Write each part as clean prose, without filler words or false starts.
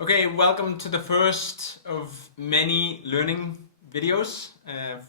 Okay, welcome to the first of many learning videos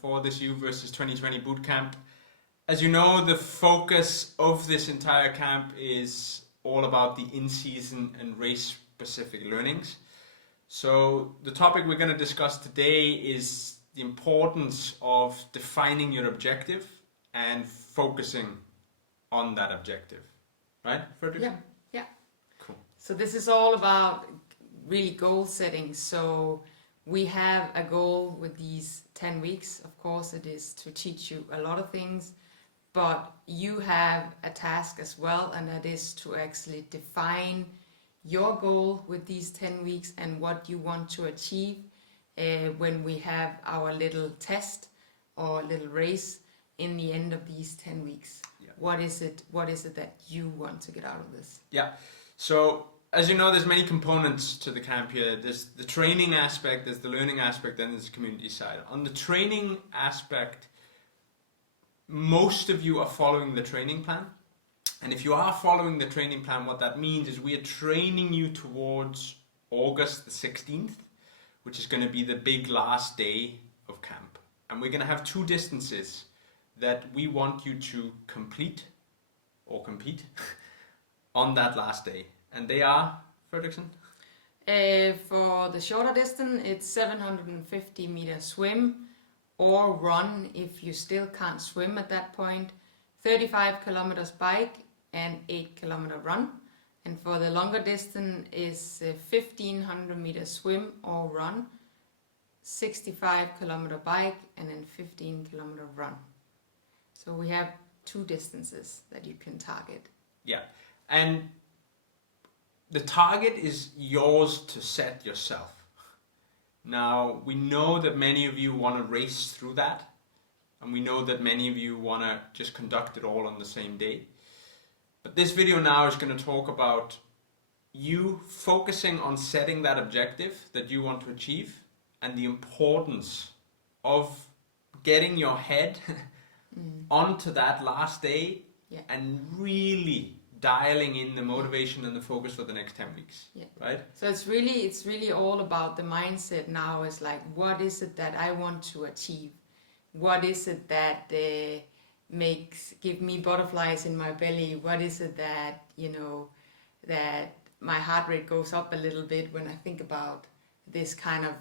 for this U versus 2020 bootcamp. As you know, the focus of this entire camp is all about the in-season and race-specific learnings. So the topic we're going to discuss today is the importance of defining your objective and focusing on that objective. Right, Frederick? Yeah. Cool. So this is all about really goal setting. So we have a goal with these 10 weeks. Of course, it is to teach you a lot of things, but you have a task as well, and that is to actually define your goal with these 10 weeks and what you want to achieve when we have our little test or little race in the end of these 10 weeks. Yeah. What is it that you want to get out of this? Yeah. So as you know, there's many components to the camp here. There's the training aspect, there's the learning aspect, then there's the community side. On the training aspect, most of you are following the training plan. And if you are following the training plan, what that means is we are training you towards August the 16th, which is going to be the big last day of camp. And we're going to have two distances that we want you to complete or compete on that last day. And they are, Fredrickson? For the shorter distance, it's 750 meter swim or run if you still can't swim at that point, 35 kilometers bike and 8 kilometer run. And for the longer distance is 1500 meter swim or run, 65 kilometer bike and then 15 kilometer run. So we have two distances that you can target. Yeah, and the target is yours to set yourself. Now, we know that many of you want to race through that, and we know that many of you want to just conduct it all on the same day. But this video now is going to talk about you focusing on setting that objective that you want to achieve and the importance of getting your head onto that last day and really dialing in the motivation and the focus for the next 10 weeks, right? So it's really all about the mindset now. Is like, what is it that I want to achieve? What is it that give me butterflies in my belly? What is it that, that my heart rate goes up a little bit when I think about this kind of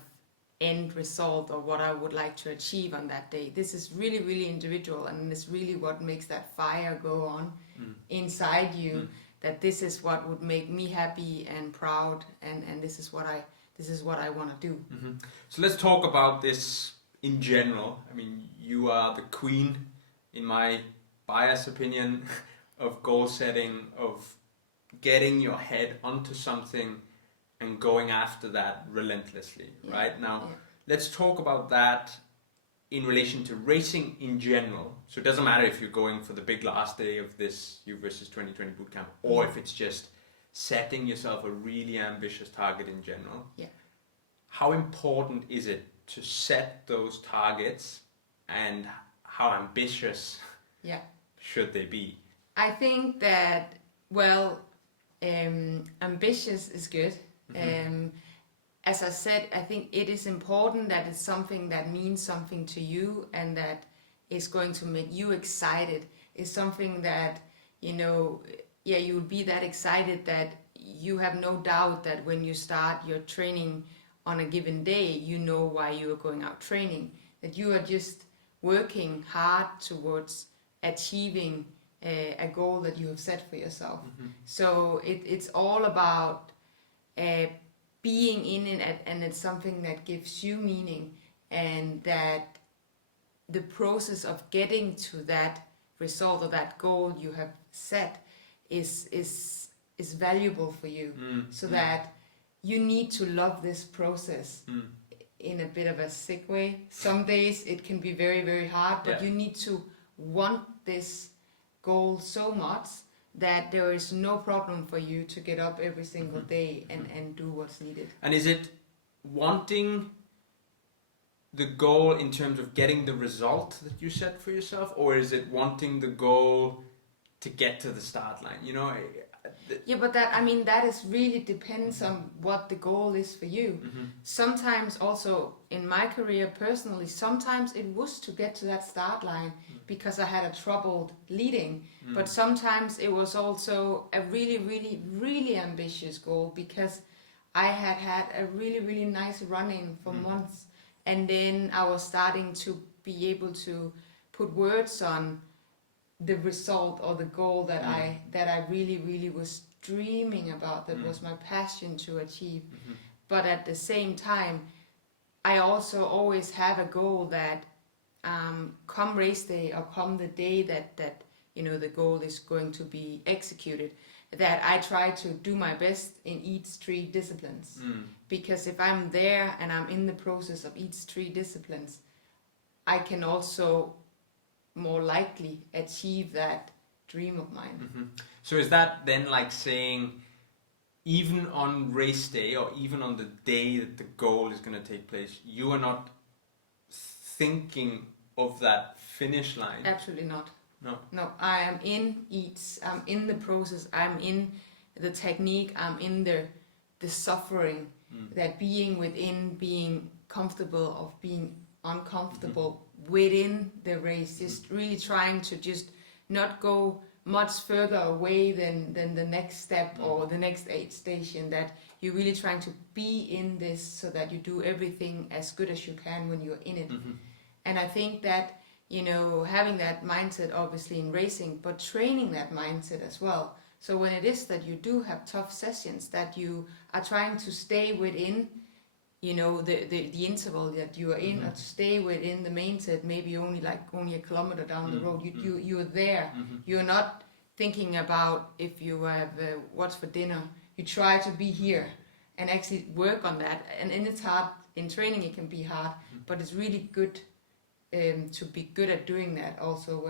end result or what I would like to achieve on that day? This is really individual, and it's really what makes that fire go on inside you, that this is what would make me happy and proud, and this is what I want to do. So let's talk about this in general. I mean, you are the queen, in my biased opinion, of goal setting, of getting your head onto something and going after that relentlessly, right? Now, let's talk about that in relation to racing in general. So it doesn't matter if you're going for the big last day of this U versus 2020 bootcamp, or if it's just setting yourself a really ambitious target in general. How important is it to set those targets, and how ambitious should they be? I think that, ambitious is good. As I said, I think it is important that it's something that means something to you and that is going to make you excited. It's something that, you will be that excited that you have no doubt that when you start your training on a given day, you know why you are going out training, that you are just working hard towards achieving a goal that you have set for yourself. So it's all about being in it, and it's something that gives you meaning, and that the process of getting to that result or that goal you have set is valuable for you. That you need to love this process in a bit of a sick way. Some days it can be very hard, but you need to want this goal so much that there is no problem for you to get up every single day and do what's needed. And is it wanting the goal in terms of getting the result that you set for yourself, or is it wanting the goal to get to the start line? Yeah, but that is really depends on what the goal is for you. Sometimes also in my career personally, sometimes it was to get to that start line because I had a troubled leading. But sometimes it was also a really, really, really ambitious goal because I had a really, really nice run-in for months. And then I was starting to be able to put words on the result or the goal that I really, really was dreaming about, that was my passion to achieve. But at the same time, I also always have a goal that come race day or come the day that the goal is going to be executed, that I try to do my best in each 3 disciplines. Because if I'm there and I'm in the process of each 3 disciplines, I can also more likely achieve that dream of mine. So is that then like saying, even on race day or even on the day that the goal is going to take place, you are not thinking of that finish line? Absolutely not. No. I am I'm in the process, I'm in the technique, I'm in the suffering, that being within, being comfortable of being uncomfortable within the race, just really trying to just not go much further away than the next step or the next aid station, that you're really trying to be in this so that you do everything as good as you can when you're in it. And I think that, having that mindset obviously in racing, but training that mindset as well. So when it is that you do have tough sessions, that you are trying to stay within the interval that you are in, or to stay within the main set, maybe only a kilometer down the road, you're there. You're not thinking about if you have what's for dinner. You try to be here and actually work on that. And it's hard in training, it can be hard, but it's really good to be good at doing that also,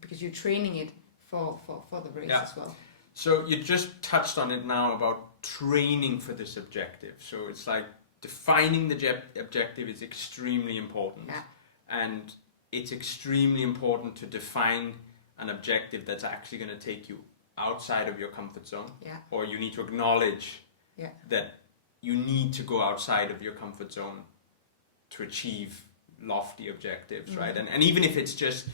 because you're training it for the race as well. So you just touched on it now about training for this objective. So it's like defining the objective is extremely important, and it's extremely important to define an objective that's actually going to take you outside of your comfort zone, or you need to acknowledge that you need to go outside of your comfort zone to achieve lofty objectives, right? And even if it's just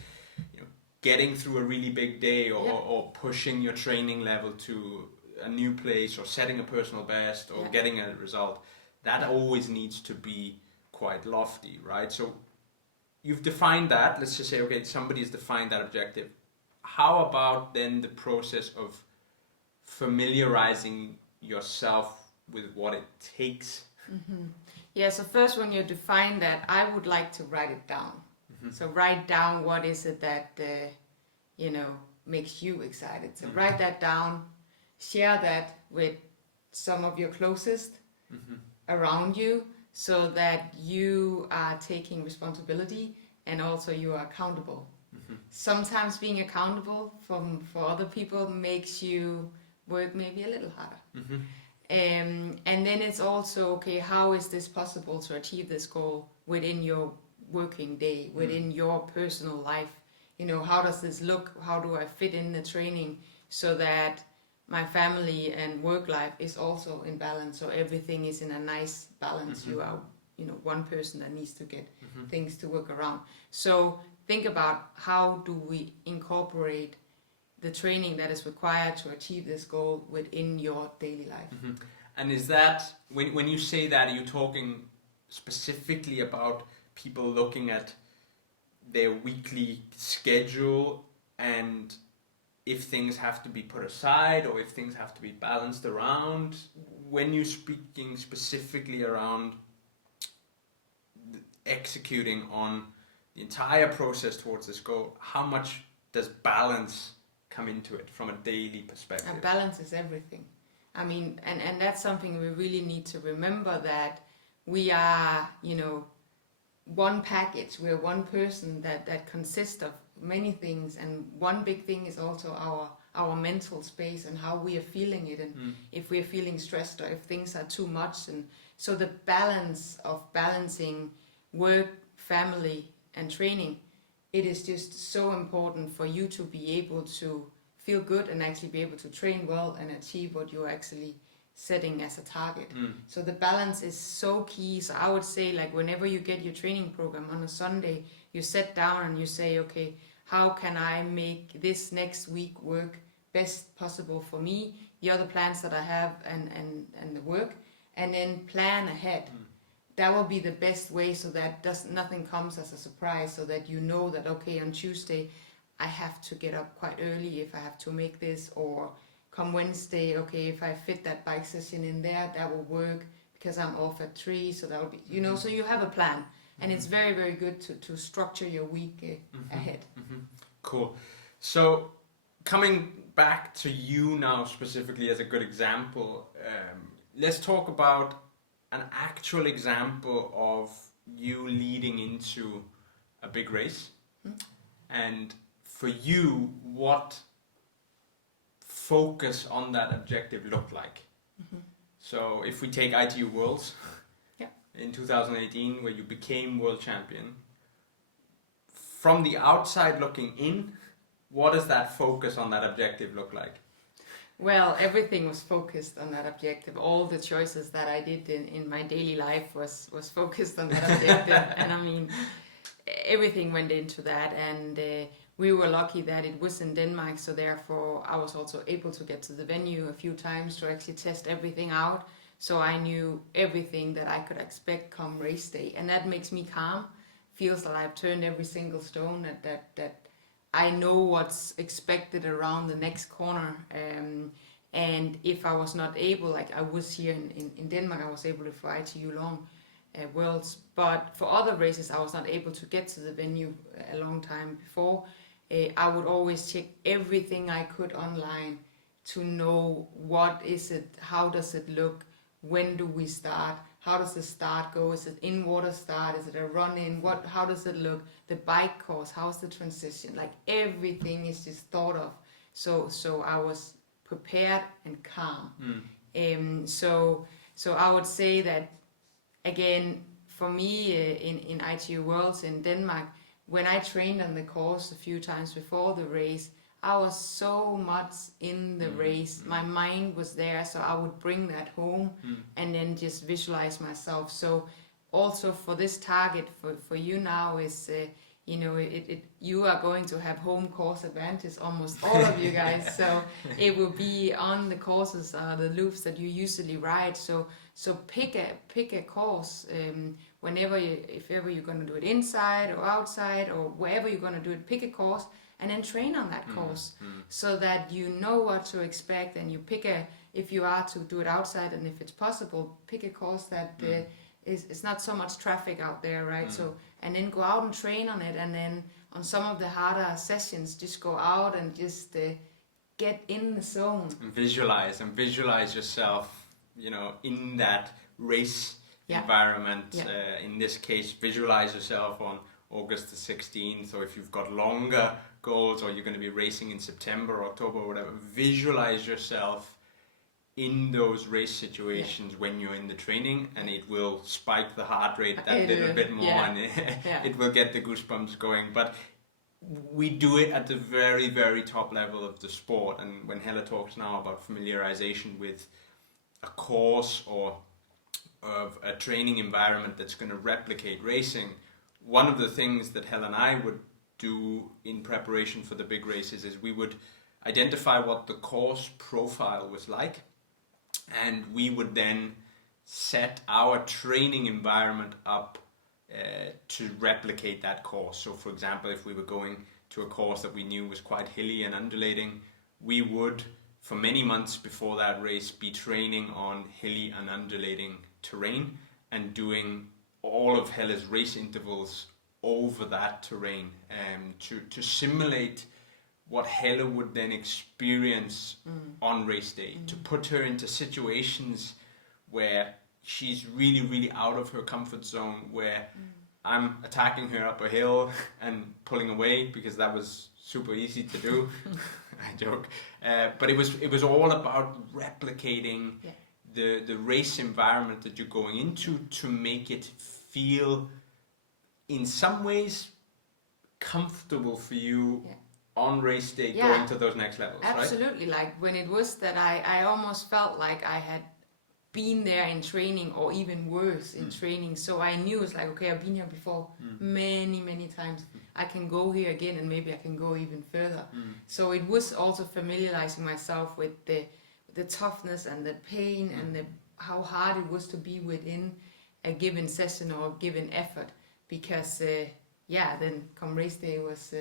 getting through a really big day, or pushing your training level to a new place, or setting a personal best, or getting a result, that always needs to be quite lofty, right? So you've defined that. Let's just say, okay, somebody has defined that objective. How about then the process of familiarizing yourself with what it takes? Yeah, so first when you define that, I would like to write it down. So write down what is it that, makes you excited. So write that down, share that with some of your closest around you, so that you are taking responsibility and also you are accountable. Sometimes being accountable for other people makes you work maybe a little harder. And then it's also, okay, how is this possible to achieve this goal within your working day, within your personal life? How does this look? How do I fit in the training so that my family and work life is also in balance, so everything is in a nice balance? You are, one person that needs to get things to work around. So think about, how do we incorporate the training that is required to achieve this goal within your daily life? And is that, when you say that, are you talking specifically about people looking at their weekly schedule, and if things have to be put aside or if things have to be balanced around? When you're speaking specifically around executing on the entire process towards this goal, how much does balance come into it from a daily perspective? And balance is everything. I mean, and that's something we really need to remember, that we are, one package. We're one person that consists of many things, and one big thing is also our mental space and how we are feeling it, and if we're feeling stressed or if things are too much. And so the balance of balancing work, family and training, it is just so important for you to be able to feel good and actually be able to train well and achieve what you're actually setting as a target. So the balance is so key. So I would say, like, whenever you get your training program on a Sunday, you sit down and you say, okay, how can I make this next week work best possible for me, the other plans that I have, and the work, and then plan ahead. That will be the best way, so that nothing comes as a surprise, so that you know that, okay, on Tuesday I have to get up quite early if I have to make this, or come Wednesday, okay, if I fit that bike session in there, that will work because I'm off at 3, so that will be, you know, so you have a plan. And it's very, very good to structure your week ahead. Cool. So coming back to you now specifically as a good example, let's talk about an actual example of you leading into a big race. And for you, what focus on that objective looked like. So if we take ITU Worlds in 2018, where you became world champion, from the outside looking in, what does that focus on that objective look like? Well, everything was focused on that objective. All the choices that I did in my daily life was focused on that objective. And I mean, everything went into that. And we were lucky that it was in Denmark. So therefore, I was also able to get to the venue a few times to actually test everything out. So I knew everything that I could expect come race day. And that makes me calm. Feels like I've turned every single stone, that I know what's expected around the next corner. And if I was not able, like I was here in Denmark, I was able to fly to ITU Long Worlds. But for other races, I was not able to get to the venue a long time before. I would always check everything I could online to know what is it, how does it look, when do we start, how does the start go, is it in water start, is it a run in, how does it look, the bike course, how's the transition, like everything is just thought of. So I was prepared and calm. So I would say that, again, for me in ITU Worlds in Denmark, when I trained on the course a few times before the race, I was so much in the race. My mind was there, so I would bring that home and then just visualize myself. So also for this target for you now is, you are going to have home course advantage, almost all of you guys. So it will be on the courses, the loops that you usually ride. So pick a course if ever you're going to do it inside or outside or wherever you're going to do it. Pick a course and then train on that course so that you know what to expect, and you pick if you are to do it outside, and if it's possible, pick a course that is not so much traffic out there, right? So, and then go out and train on it, and then on some of the harder sessions, just go out and just get in the zone. And visualize yourself, in that race environment. In this case, visualize yourself on August the 16th, or if you've got longer goals, or you're going to be racing in September, October, or whatever, visualize yourself in those race situations when you're in the training, and it will spike the heart rate that little bit more, and it will get the goosebumps going. But we do it at the very, very top level of the sport. And when Helle talks now about familiarization with a course or of a training environment that's going to replicate racing, one of the things that Helle and I would do in preparation for the big races is we would identify what the course profile was like, and we would then set our training environment up to replicate that course. So for example, if we were going to a course that we knew was quite hilly and undulating, we would, for many months before that race, be training on hilly and undulating terrain and doing all of Helle's race intervals over that terrain, to simulate what Helle would then experience on race day, to put her into situations where she's really, really out of her comfort zone, where I'm attacking her up a hill and pulling away because that was super easy to do. I joke. But it was all about replicating the race environment that you're going into to make it feel in some ways comfortable for you on race day Yeah. going to those next levels, right? Absolutely. Like when it was that I almost felt like I had been there in training, or even worse in training. So I knew it's like, okay, I've been here before many, many times. I can go here again, and maybe I can go even further. So it was also familiarizing myself with the toughness and the pain and how hard it was to be within a given session or a given effort. Because then come race day was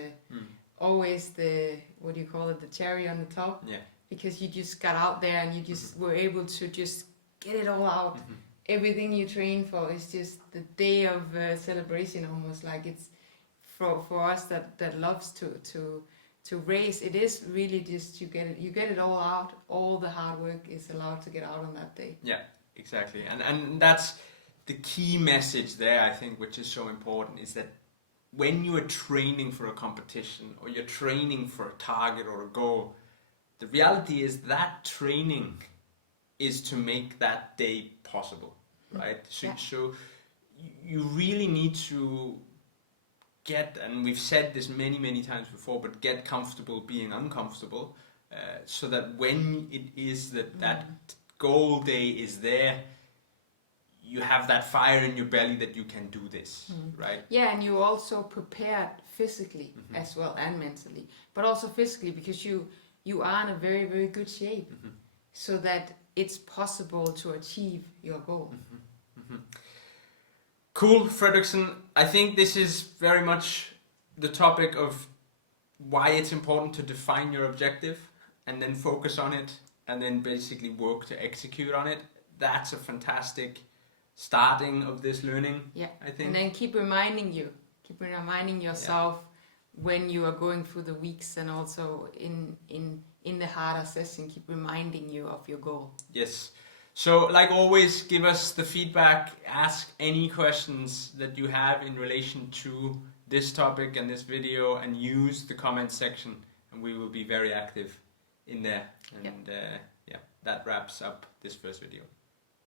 always the, what do you call it, the cherry on the top. Yeah. Because you just got out there and you just were able to just get it all out. Everything you train for is just the day of celebration, almost. Like it's for us that loves to race. It is really just you get it all out. All the hard work is allowed to get out on that day. Yeah, exactly. And that's the key message there, I think, which is so important, is that when you are training for a competition or you're training for a target or a goal, the reality is that training is to make that day possible, right? So you really need to get, and we've said this many times before, but get comfortable being uncomfortable, so that when it is that goal day is there, you have that fire in your belly that you can do this, right? Yeah, and you also prepared physically as well, and mentally, but also physically, because you are in a very, very good shape, so that it's possible to achieve your goal. Cool, Fredrickson. I think this is very much the topic of why it's important to define your objective and then focus on it and then basically work to execute on it. That's a fantastic starting of this learning, I think. And then keep reminding yourself when you are going through the weeks, and also in the harder session, keep reminding you of your goal. Yes. So, like always, give us the feedback, ask any questions that you have in relation to this topic and this video, and use the comment section, and we will be very active in there. And that wraps up this first video.